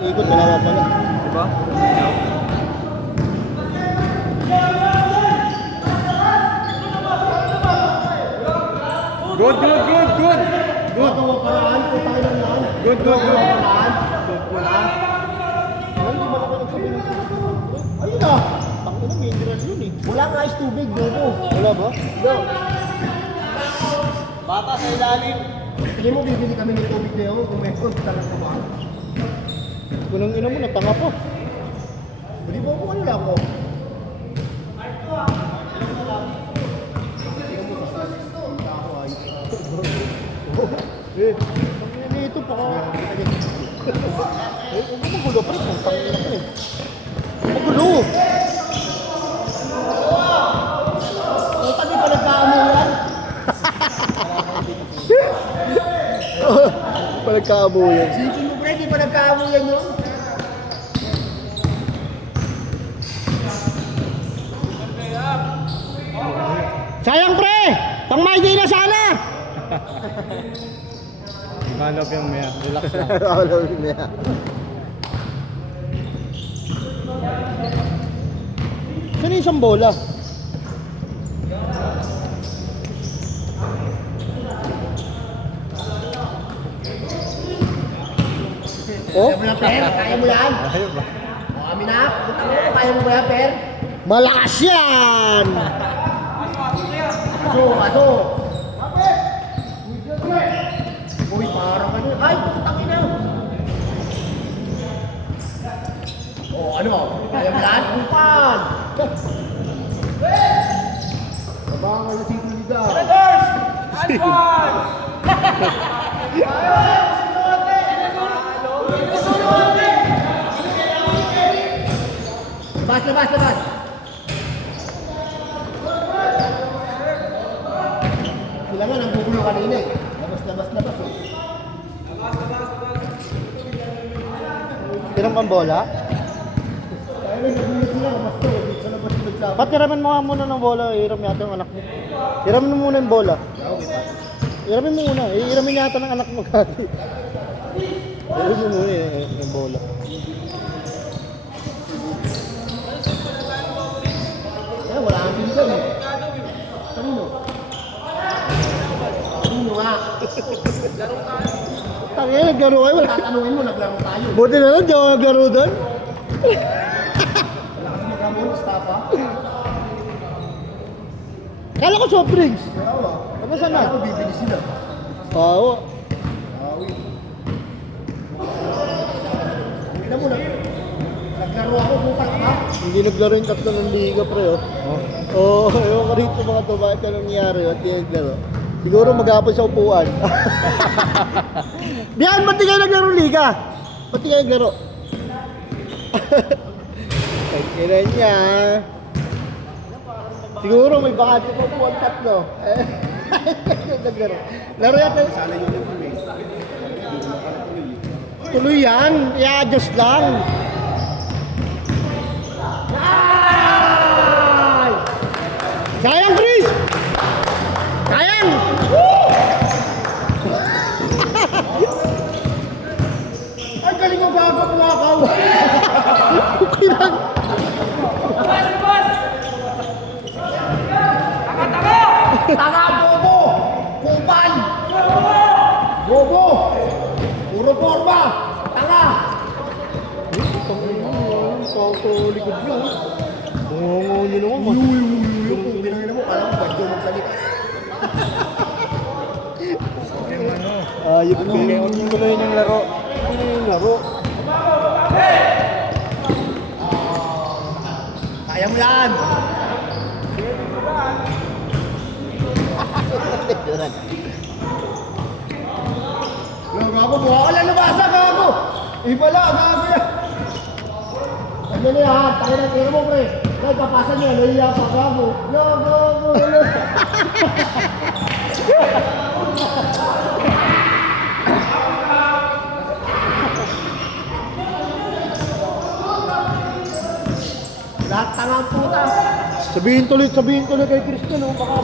Ikot, dalawa pala. Diba? Good. Gagawa paraan, putangin lang yan. Good. Paraan. Wala. Hindi man ako nagsabi ng ayun na. Takbo na, mineral yun eh. Wala nga is tubig, bobo. Wala ba? No. Bata sa ilalim. Tingin mo, bibili kami ng tubig na yun kung may talaga ba? Kunang ina mo, natanga po. Hindi ba ako ano lang ako? Ito pa ka. Huwag magulo pa rin. Tangin na ko eh. Magulo! Pati pa nagkaamo yan. Pa nagkaamo yan. Sipin mo pre, di pa nagkaamo yan yun. Sayang pre! Pang Friday na sana! Malop yung maya. Relax lang. Malop yung maya. Saan yung isang bola? Oh? Kaya mo na, Per? Kaya mo yan? O, kami na. Kaya mo ba yan, Per? Malakas yan! Aso! Uy, parang ano. Ay, putang ina. Oh, ano? Kaya mo yan? Upan! Abangan ka na si Tuliga. Brothers! Advance! Labas! Sila nga, nanggugulo kanina eh. Labas. Tirang pang bola? Kaya lang, nagulat sila. Labas to. Sa labas to nagsabi. Ba't tiramin mo nga muna ng bola? Iram yata yung anak mo. Tiramin mo muna yung bola. Iramin mo muna. Iramin yata ng anak mo kati. Iramin mo muna yung bola. Wala kang piligan eh. Kanino nga? Tangina, naglaro kayo. Tatanungin mo, naglaro tayo. Buti na lang, di ako naglaro doon. Wala kasi magkamon, stapa. Kala ko soft drinks. Ano saan na? Kala ko bibili sila. Oo. Hindi mo na. Naglaro ako bukas ha? Hindi naglaro yung tatlo ng liga pre oh. Oo, ewan ko rito mga to, bakit ka nangyari oh, hindi naglaro. Siguro maghapon sa upuan. Diyan, ba't di kayo naglaro liga? Ba't di kayo naglaro? Ay, kailan niya. Siguro may bakante pa upuan tatlo. Naglaro. Laro yata. Sana yun yung tuloy. Tuloy yan, i-adjust lang. Ay! Sayang, Chris! Sayang! Ay, galing mo bago kumakaw! Okay lang! Tanga, bobo! Kupan! Bobo! Puro forma! Tanga! Likod nyo. Bungo nyo naman. Yung pinangin mo, kala mo badyo magsalita. Ayun ko na yun yung laro. Ano yung laro? Kaya mo yan! Gago, buha ka lang nabasa, gago! Iba lang, gago yan! Ano na yan? Tayo na tira mo, pre. Ay, papasa niya. Nahiya pa, gago. No. Lahat tangang puta. Sabihin tuloy kay Christian, oh. Baka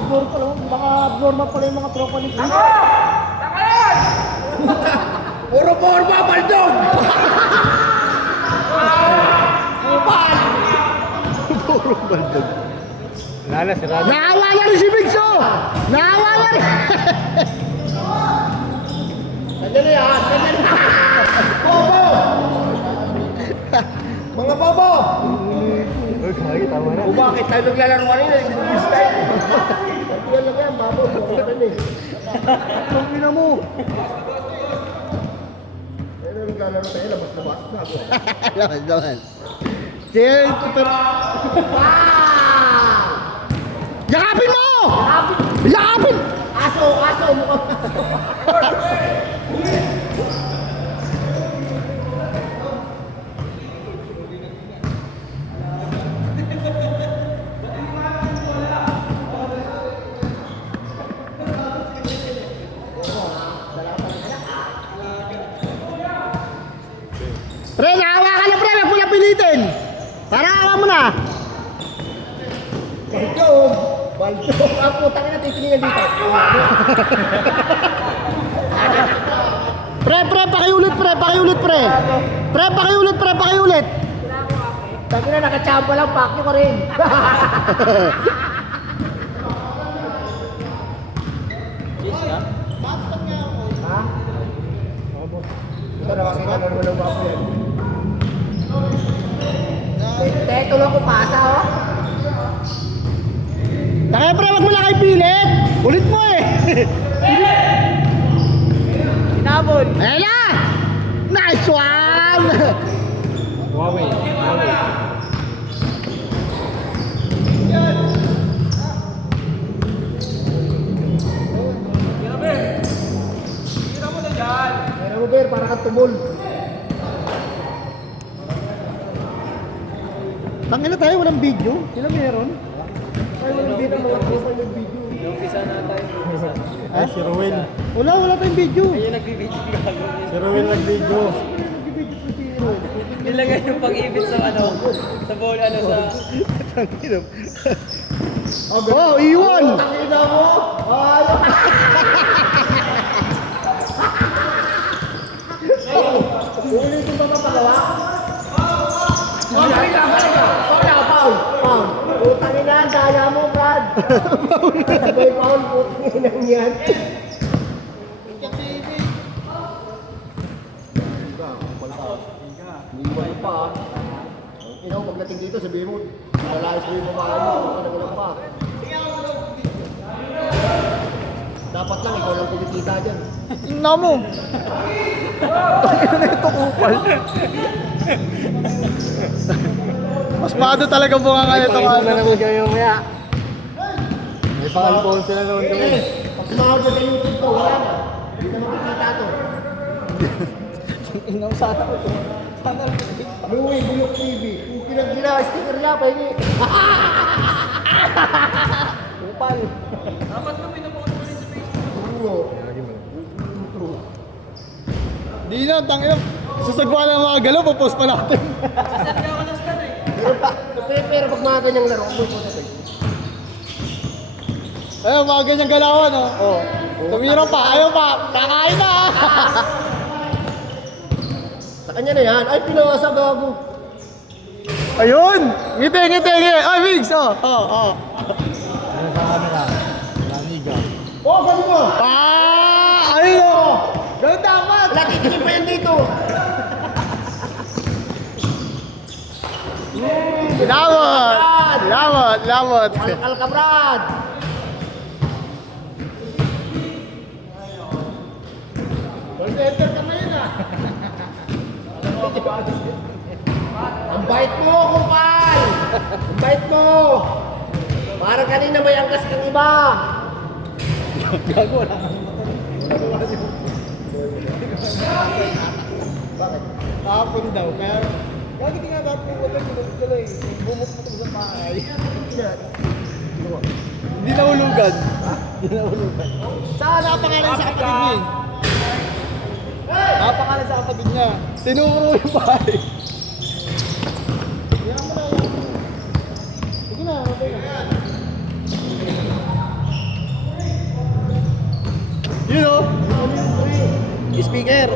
abnormal pala yung mga tropa ni Christian. Ako! Takayan! Puro forma, Baldog! Bulldog. Lala, sarado. Naawa na rin si Bigso! Naawa na rin! Sandali ah! Sandali! Bobo! Mga bobo! Uy, kaya, tama na. O bakit tayo naglalaro kanina? English tayo. Yan lang yan, babo. Bakit eh? Ang ina mo! Ayun ang naglalaro tayo, labas-labas na. Lakas naman. Cheers! Super... Yakapin mo! Yakapin! Aso! Aso! Pre, naawa ka na pre! Huwag mo na pilitin! Para awa mo na! Baldog! Baldog! Ang putang na titingin dito. Pre, pakiulit pre! Pakiulit pre! Pre, pakiulit pre! Pakiulit! Sabi na nakachamba lang, pakyo ko rin. Ha? Ito na kasi kanan mo ng bapo yan. Teto lang ko pasa, oh. Kaya pre, wag mo lang kayo pilit! Ulit mo eh! Sinabol. Ayan na! Nice one! Huawei. Huawei. Meron mo, Ber, para kang tumol. Tangin na tayo, walang video. Sila meron. Ay, walang dito mga tropa yung video. Ay, si Ruel. Wala tayong video. Si Ruel nag-video. Nilagay yung pag-ibig sa ano, sa ball, ano sa... Oh, iwan! Tangina mo! Ayok! Ulitin ba mapagawa? Paul! Putang ina, daya mo, Brad! Sabay, Paul, putang ina yan. Iwan pa. Ikaw, pagdating dito, sabihin mo, malayos mo yung babae mo, panagulang pa. Dapat lang, ikaw lang kumikita dyan. Tingnan mo! Tangin na ito kupal. Mas maado talaga bunga nga ito. Pakita na naman kayo maya. May pangalpon sila naman doon. Pag sumahod ka sa YouTube ko, wala na. Hindi na makikita to. Inaw sana ko ito. Louie, Buyok TV. Kung pinag-gila, sticker niya, pahingi. Kupal. True. Di na, tangin na. Susagwa lang mga galaw, papost pa natin. Pero pag mga ganyang laro, mo ito sa Ayun, mga ganyang galawan, oh. Oh. Tumira pa, ayaw pa. Kakain na. Sa kanya na yan. Ay, pinawasa gago. Ayun! Ngiti. Ay, Migs! Oh. Ano sa camera? Laniga. Oh, sabi mo! Ayun, oh. Ganun dapat. Wala, titigil pa yan dito. Lamot. Alkal ka, Brad. Center ka ngayon, ah. Ang bait mo, kumpay! Ang bait mo! Parang kanina may angkas kang iba. Gago na. Bakit? Kahapon daw, kaya... Gagi di nga dapat mo wala tuloy. Bumuk mo sa pahay. Hindi nahulugan. Saan napangalan sa kapatid niya? Napangalan sa kapatid niya. Tinuro yung bahay. Yan mo na. Sige na, okay na. Yun o. Speaker.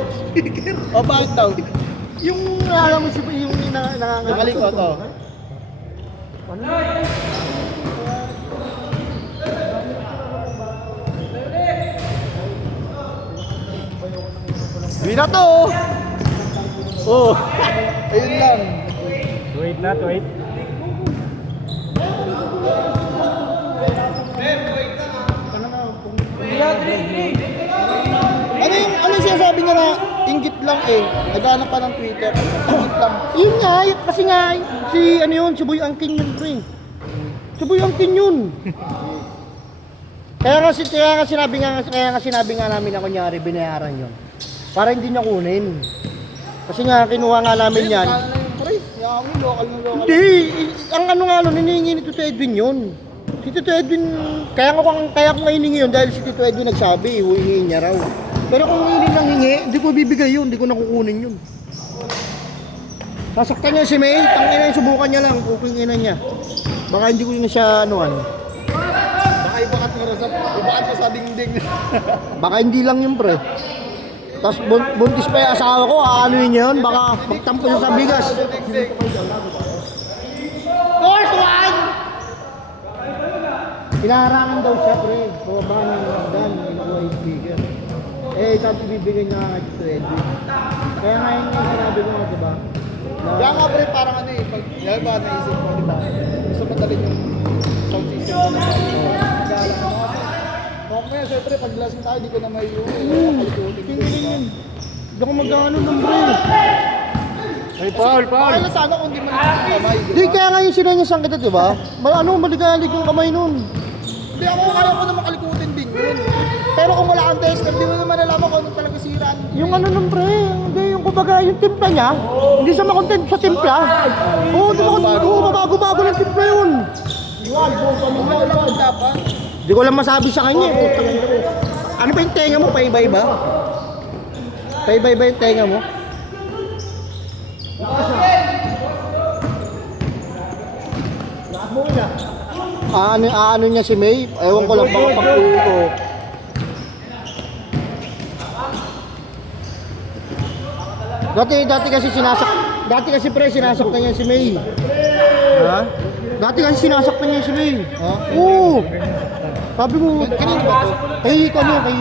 O bakit daw? Yung alam mo si yung nangangalit Nakalikot, oh. Di na to! Oh! Ayun lang. Wait na, wait. Ano yung sinasabi niya na inggit lang eh. Naghanap pa ng Twitter. Inggit lang. Yun nga, kasi nga, si ano yun, si Boy Angkin yun, pre. Si Boy Angkin yun. Kaya nga sinabi nga namin na kunyari binayaran yun. Para hindi niya kunin. Kasi nga kinuha nga namin yan. Hindi, ang ano nga nun, hinihingi ni Tito Edwin yun. Si Tito Edwin, kaya ko nga hiningi yun dahil si Tito Edwin nagsabi, hihingi niya raw. Pero kung hihingi lang hingi, hindi ko bibigay yun, hindi ko nakukunin yun. Sasaktan niya si May, tangina yung subukan niya lang, kupingin niya. Baka hindi ko yun siya anuan. Baka ibakat mo sa dingding. Baka hindi lang yun, pre. Tapos buntis pa yung asawa ko, aanuin niya yun, baka magtampo siya sa bigas. Fourth one! Pinaharangan daw siya, pre. So, baka nang dan, inakuha yung speaker. Eh, sabi bibigyan niya nga ito, Edwin. Kaya nga yun yung sinabi ko nga, diba? Kaya nga pre, parang ano eh, pag yan ba naisip ko, di ba? Gusto madalin yung sound system na nag-aalang mo kasi. Mamaya, syempre, pag lasing tayo, di ko na may kalikutin. Hindi ako mag-ano ng pre. Ay, Paul! Okay na sana kung di man kamay, di Di, ba? kaya nga yung sinanyasang kita, diba? Maligalig yung kamay nun. Hindi ako, kaya ko naman kalikutin din yun. Pero kung wala kang tester, di mo naman nalaman kung anong talaga siraan. Yung ano ng pre, hindi yung kumbaga yung timpla niya, hindi siya makontent sa timpla. Oo, di ba? Oo, mabago-bago ng timpla yun. Ano lang ang dapat? Hindi ko lang masabi sa kanya eh. Ano ba yung tenga mo? Paiba-iba? Paiba-iba yung tenga mo? Ano niya si May? Ewan ko lang baka pag-uwi ko. Dati kasi pre sinasaktan niya si May. Ha? Dati kasi sinasaktan niya si May. Ha? Oo. Sabi mo, kanino ba to? Kay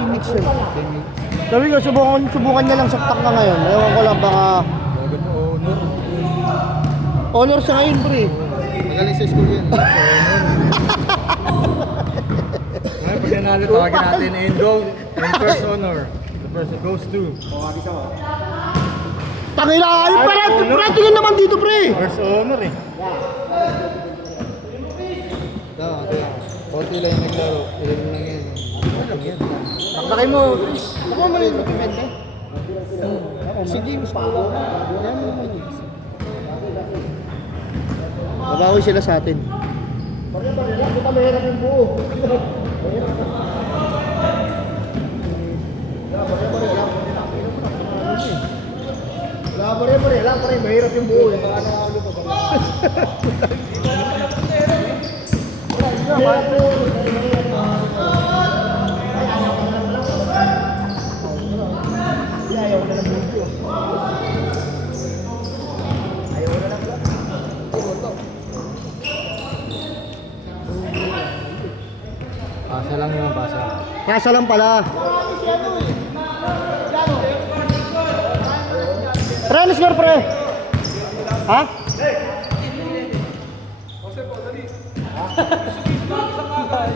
Mixer. Sabi ko, subukan niya lang saktak na ngayon. Ewan ko lang baka honor sa ngayon, pre. Magaling sa school yan. Ngayon, pag nanalo, tawagin natin and first honor. The person goes to. Tangina, ayun pa rin! Pre, tingin naman dito, pre! First honor eh. Konti lang yung naglaro. Ilan lang yan. Taktakay mo, Chris. Baka mo rin mag-depende. Sige, mas pa. Mabawi sila sa atin. Bakit pa mahirap yung buo? Wala pa rin, mahirap yung buo. Ano pa ba? Ayaw na lang video. Ayaw na lang vlog. Pasa lang yung pasa. Kasa lang pala. Pre, ano score, pre? Ha?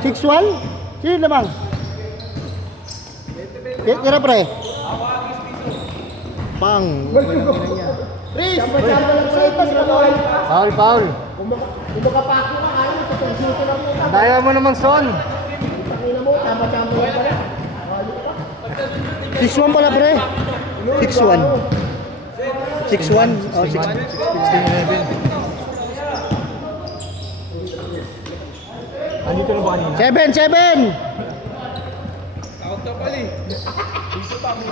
Six one? Sino lamang? Tira, pre. Pang. Chris! Paul! Daya mo naman, Son! 6-1 pala, pre. 6-1. 6-1. Oh, 6-1. 16-11. Andito na ba kanina? 7-7!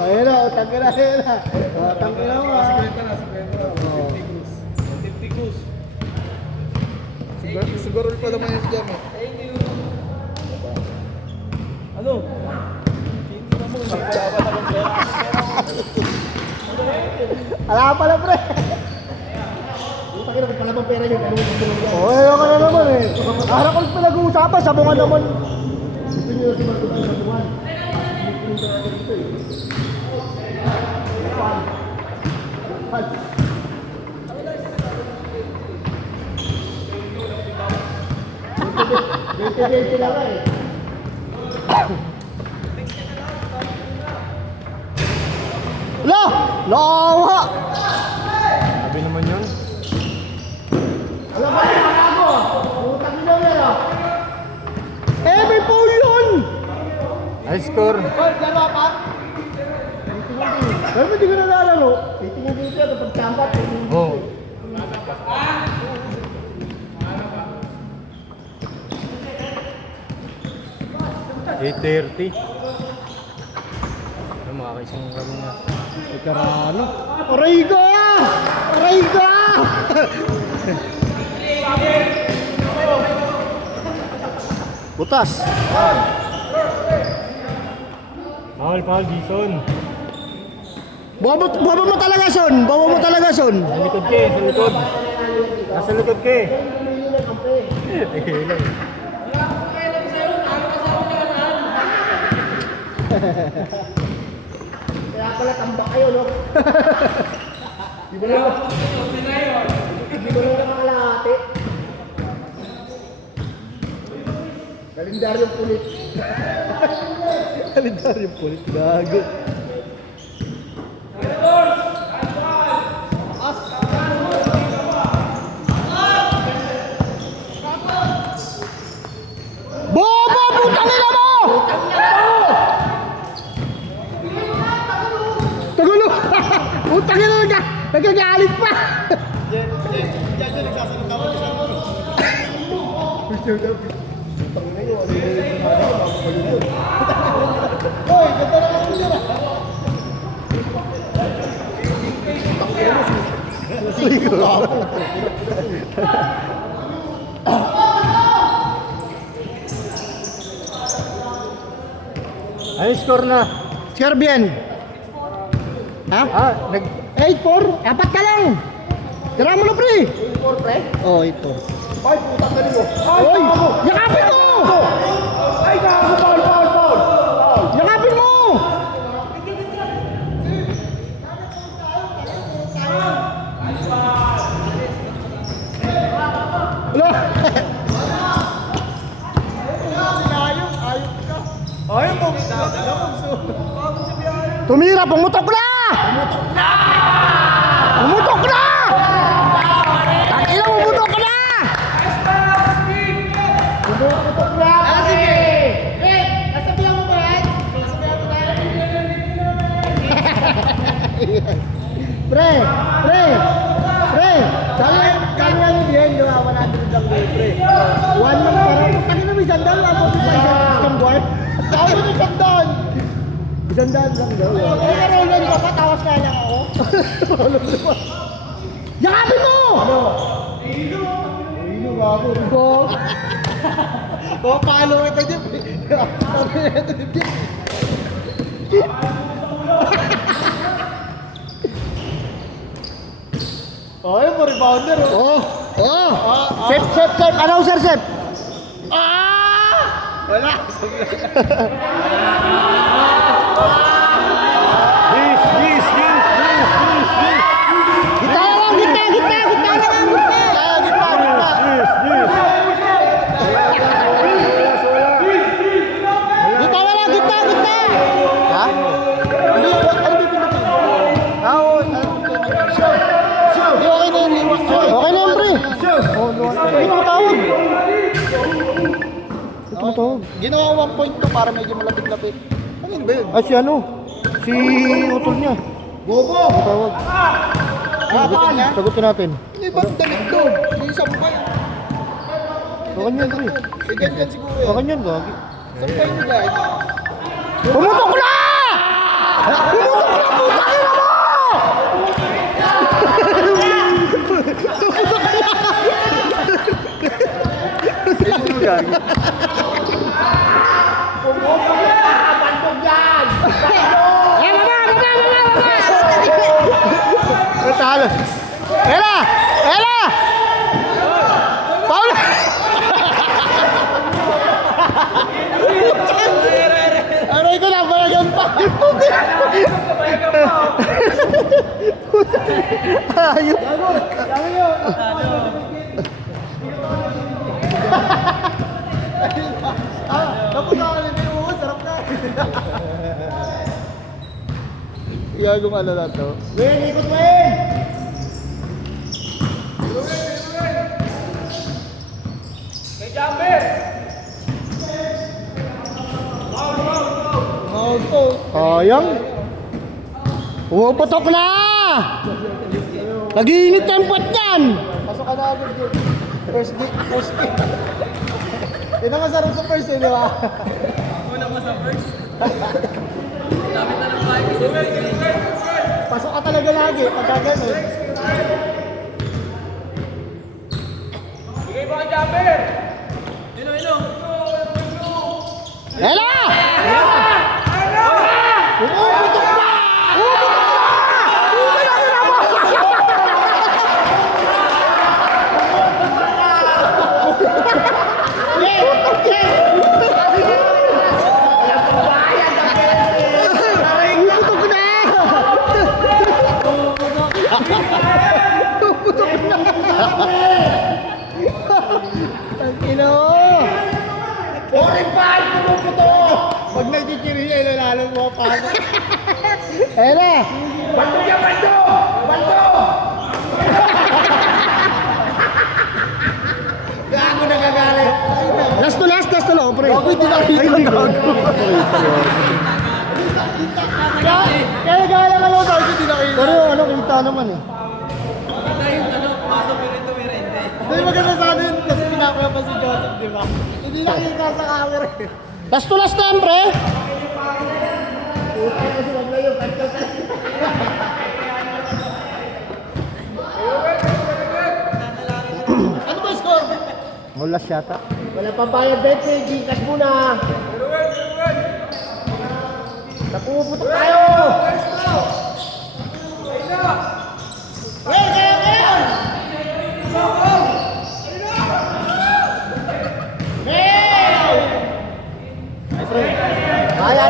Ayun na, tangka na, ayun na. Tangka na mo, ha. Siguro pa naman yung siya mo. Ano? Wala pala, pre. Pagkira ko pala bang pera yun. Oh, ayaw ka na naman. Harap ko pinag-uusapan, sabungan naman. Bente lang eh. Wala! Nakawa! Sabi naman yun. Wala ba yung ako? Utang nyo yan ah. Eh, may foul yun! High score. Hoy, laro pa? Pero hindi ko nalalaro. Titingnan dito yan kapag sambat. Oh. $8:30. Ano makakaisang laro na. Karano? Aray ka! Aray ka! Butas. Foul, Jason. Bawa mo talaga, Son. Bawa mo talaga, Son. Sa likod ka eh, sa likod. Nasa likod ka eh. Eh, lang. Kaya pala tambak kayo, no? Di ba lang? Di ba lang nakakalahati? Kalendaryong pulit. Kalendaryong pulit. Gago. Bobo! Putang ina mo! Tagulo! Putang ina na! Nagagalit pa! Hoy, ganda na lang yun ah! High score na. Score bien! Ha? Ah, 8-4? Apat ka lang! Tira mo na, pre! 8-4, pre? Oo, 8-4. ay, putang galing mo. Hoy! Yakapin mo! Ay, gago, foul. Yakapin mo! Wala! Ayun mo. Tumira, pumutok na! Pumutok na! Takila, pumutok na! Pumutok na! Sige! Rick, nasabihan mo ba yan? Nasabihan mo ba yan? Pre! Kami lang yung diyan, yung 100 lang mo, pre. One man parang, kami na may sandal, ako sa isang buwan. Ako na may sandal! Isandaan lang daw. Eh, pero yun ba? Patawas ka lang ako. Yakapin mo! Ano? Ilo ako. Ito. O, paano ito dyan? Oh, yun mo, rebounder. Sep. Announcer, Sep. Wala. Gitna lang, gitna. Ha? Hindi, ano pipindutin? Okay na yun, pre. Hindi tumatawag. Ginawa 1 point to para medyo malapit-lapit. Ano yun ba yun? Ay, si ano? Si utol niya. Bobo! Tawag. Baka niya? Sagutin natin. Hindi ba damit doon? Hindi isang point. Bakan yan, pre. Eh, ganyan siguro yun. Bakan yan, gagi. Saan kayo nyo guys? Pumutok na! Pumutok na! Putang ina mo! Talo. Ela! Paula! Ayun. Tapos nakalimutan mo, sarap na. Iyagong ano na to. Win, ikot win! Sayang. Pumuputok na! Nag-iinit ang puwet niyan! Pasok ka na agad yun. First game. Yun ang masarap sa first, di ba? Una mo sa first. Lapit na ng bahay. Pasok ka talaga lagi, pagka ganun. Ino. Ela! Pumuputok na! Pumuputok na! Ang ino! 45, pumuputok! Pag nagkikiri niya, ilalalo mo pa. Ela! Bando niya, bando! Bando! Gago nagagalit. Last to last, pre. Bago hindi nakita ang gago. Kaya gala ka lang sabi, hindi nakita. Pero ano, kita naman eh. Kita yung pumasok pero ito meron hindi. Hindi maganda sa atin kasi pinakuha pa si Joseph, di ba? Hindi nakita sa camera. Last to last time, pre. Ano ba yung score? Last yata. Wala pang bayad, Betty. Gcash muna. Napumuputok tayo! Kaya